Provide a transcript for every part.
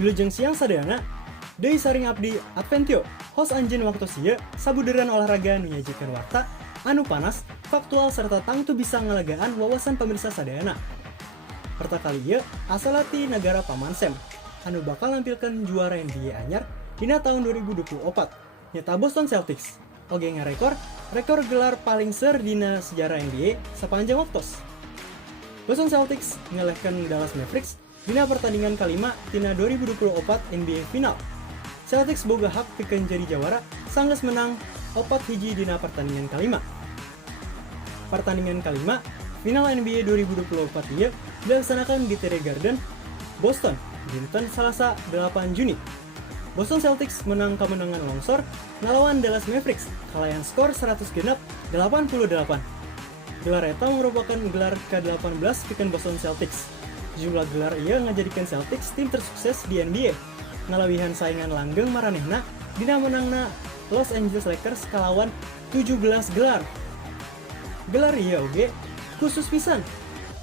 Wilujeng siang sadayana, deui saring abdi Adventio, host anjeun waktu sieu sabuderan olahraga nu nyajikeun warta anu panas, faktual serta tangtu bisa ngelegaan wawasan pemirsa sadayana. Pertakali ieu asal ti negara Paman Sam, anu bakal nampilkeun juara NBA anyar dina tahun 2024, nyata Boston Celtics. Oge ngarekor rekor gelar paling seur dina sejarah NBA sepanjang waktos. Boston Celtics ngelehkeun Dallas Mavericks dina pertandingan kalima tina 2024 NBA Final. Celtics boga hak pikeun jadi jawara sanggeus menang 4-1 dina pertandingan kalima. Pertandingan kalima final NBA 2024 ieu dilaksanakan di TD Garden, Boston, dinten Salasa 8 Juni. Boston Celtics menang kemenangan longsor ngalawan Dallas Mavericks kalayan skor 100-88. Gelar eta merupakan gelar ke-18 pikeun Boston Celtics. Jumlah gelar ieu ngajadikeun Celtics tim tersukses di NBA, ngalawihan saingan langgeng maranehna dina menangna Los Angeles Lakers kalawan 17 gelar. Gelar ieu oge khusus pisan,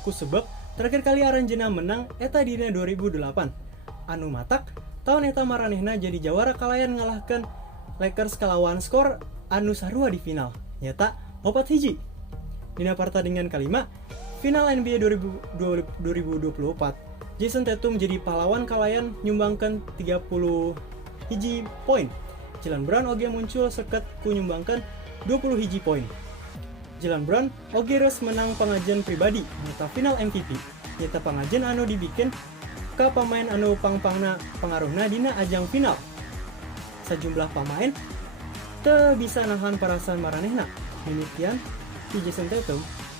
ku sebab terakhir kali aranjeunna menang eta dina 2008. Anu matak tahun eta maranehna jadi jawara kalayan ngalahkeun Lakers kalawan skor anu sarua di final, nyata 4-1. Dina pertandingan kalima final NBA 2024, Jason Tatum jadi pahlawan kalayan nyumbangkeun 31 poin. Jalen Brown oge muncul seket ku nyumbangkeun 21 poin. Jalen Brown oge res menang pangajian pribadi nyata final MVP, nyata pangajian anu dibikin ka pamain anu pangpangna pengaruhna dina ajang final. Sejumlah pamain teu bisa nahan perasaan maranehna. Mimitian si Jason Tatum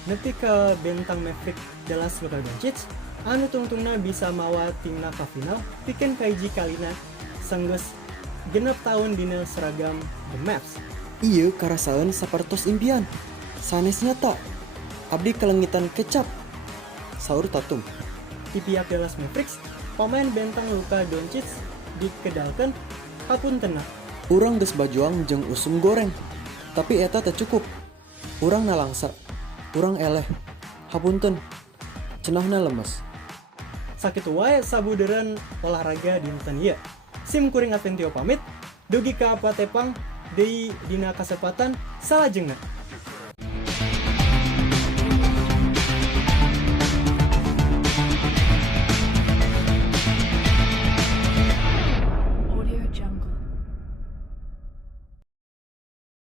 nepi ke bentang Maverick Dallas Luka Doncic anu tungtungna bisa mawa timna ka final pikeun kahiji kalina sanggeus genep tahun dina seragam The Mavs. Ieu karasaeun sapertos impian. Sanes nyata. Abdi kelengitan kecap. Saur Tatum. Di pihak Dallas Mavericks, pemain bentang Luka Doncic dikedalkeun hapuntenna. Urang geus bajuang jeung usum goreng. Tapi eta teu cukup. Urang nalangsa. Urang eleh. Hapunten. Cenahna lemes. Sakitu wae sabuderan olahraga dinten ieu. Sim kuring Adventio pamit, dugi ka Patepang deui dina kasempatan salajengna.